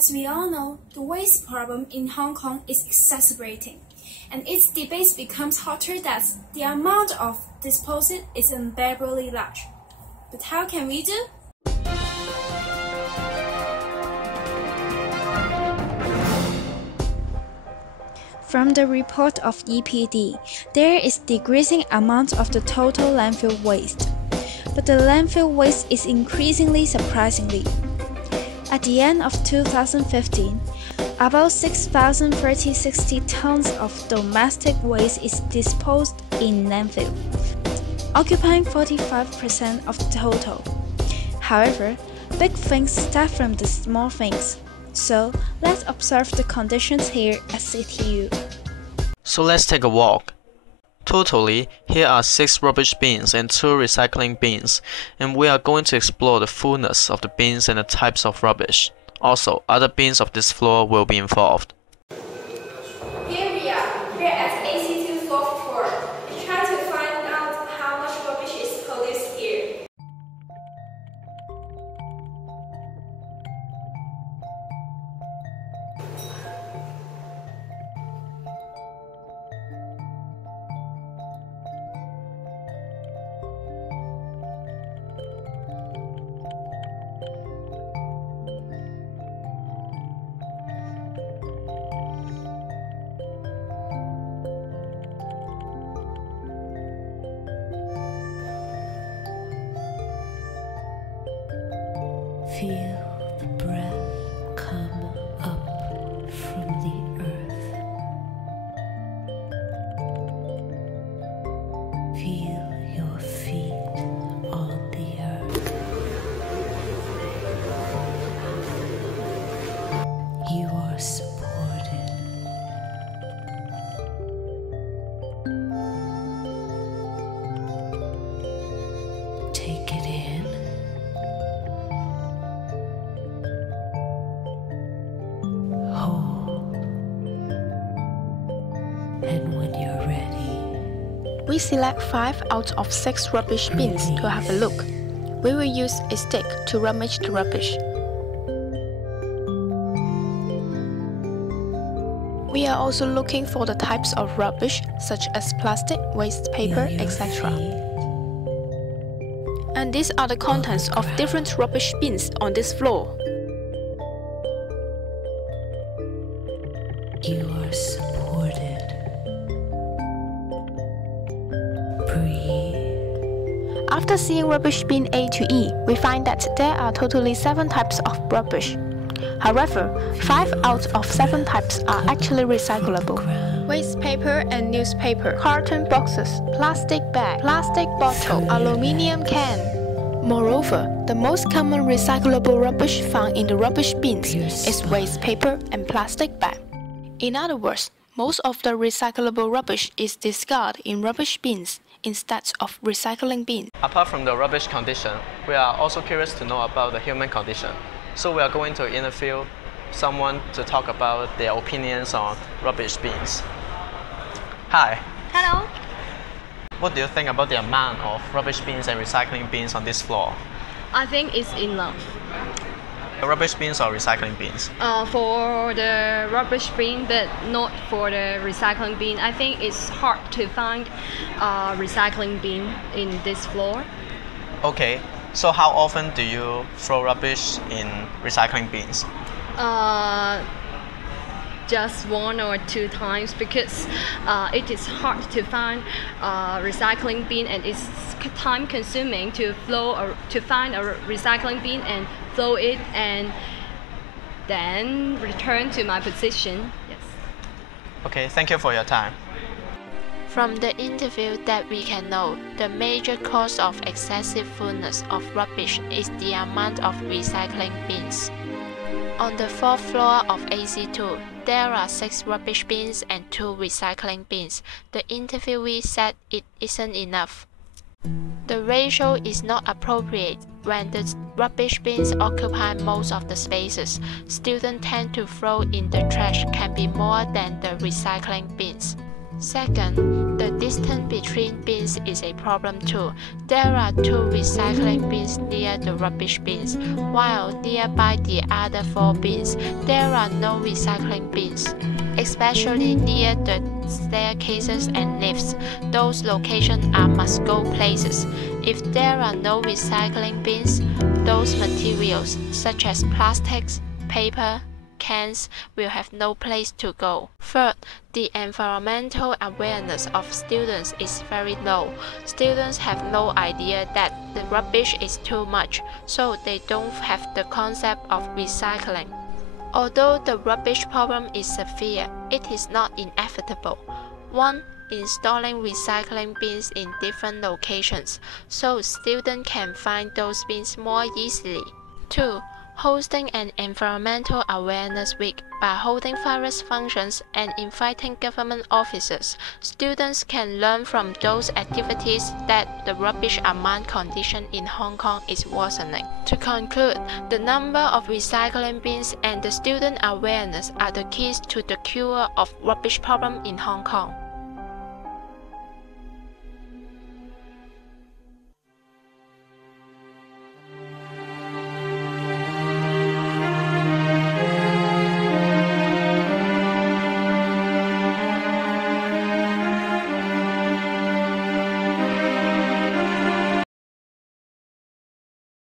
As we all know, the waste problem in Hong Kong is exacerbating, and its debate becomes hotter as the amount of disposal is unbearably large. But how can we do? From the report of EPD, there is decreasing amount of the total landfill waste, but the landfill waste is increasingly surprisingly. At the end of 2015, about 6,060 tons of domestic waste is disposed in landfill, occupying 45% of the total. However, big things start from the small things. So, let's observe the conditions here at CTU. So let's take a walk. Totally, here are 6 rubbish bins and 2 recycling bins, and we are going to explore the fullness of the bins and the types of rubbish. Also, other bins of this floor will be involved. Here we are, here at AC2 fourth floor. We try to find out how much rubbish is produced here. Feel the breath come up from the earth. Feel your feet on the earth. You are supported. Take it in. Hold. And when you're ready, We select 5 out of 6 rubbish bins to have a look. We will use a stick to rummage the rubbish. We are also looking for the types of rubbish such as plastic, waste paper, etc. And these are the contents of different rubbish bins on this floor. you are supported. Breathe. After seeing rubbish bin A to E, we find that there are totally 7 types of rubbish. However, 5 out of 7 types are actually recyclable. Waste paper and newspaper, carton boxes, plastic bag, plastic bottle, aluminium can. Moreover, the most common recyclable rubbish found in the rubbish bins is waste paper and plastic bag. In other words, most of the recyclable rubbish is discarded in rubbish bins instead of recycling bins. Apart from the rubbish condition, we are also curious to know about the human condition. So we are going to interview someone to talk about their opinions on rubbish bins. Hi. Hello. What do you think about the amount of rubbish bins and recycling bins on this floor? I think it's enough. The rubbish bins or recycling bins? For the rubbish bin, but not for the recycling bin. I think it's hard to find a recycling bin in this floor. Okay, so how often do you throw rubbish in recycling bins? Just 1 or 2 times because it is hard to find a recycling bin and it's time consuming to find a recycling bin and throw it and then return to my position. Yes. Okay, thank you for your time. From the interview that we can know, the major cause of excessive fullness of rubbish is the amount of recycling bins. On the 4th floor of AC2, there are 6 rubbish bins and 2 recycling bins. The interviewee said it isn't enough. The ratio is not appropriate when the rubbish bins occupy most of the spaces. Students tend to throw in the trash can be more than the recycling bins. Second, the distance between bins is a problem too. There are 2 recycling bins near the rubbish bins, while nearby the other 4 bins, there are no recycling bins. Especially near the staircases and lifts, those locations are must-go places. If there are no recycling bins, those materials, such as plastics, paper, cans, will have no place to go. Third, the environmental awareness of students is very low. Students have no idea that the rubbish is too much, so they don't have the concept of recycling. Although the rubbish problem is severe, it is not inevitable. 1. Installing recycling bins in different locations, so students can find those bins more easily. 2. Hosting an environmental awareness week. By holding various functions and inviting government officers, students can learn from those activities that the rubbish amount condition in Hong Kong is worsening. To conclude, the number of recycling bins and the student awareness are the keys to the cure of rubbish problem in Hong Kong.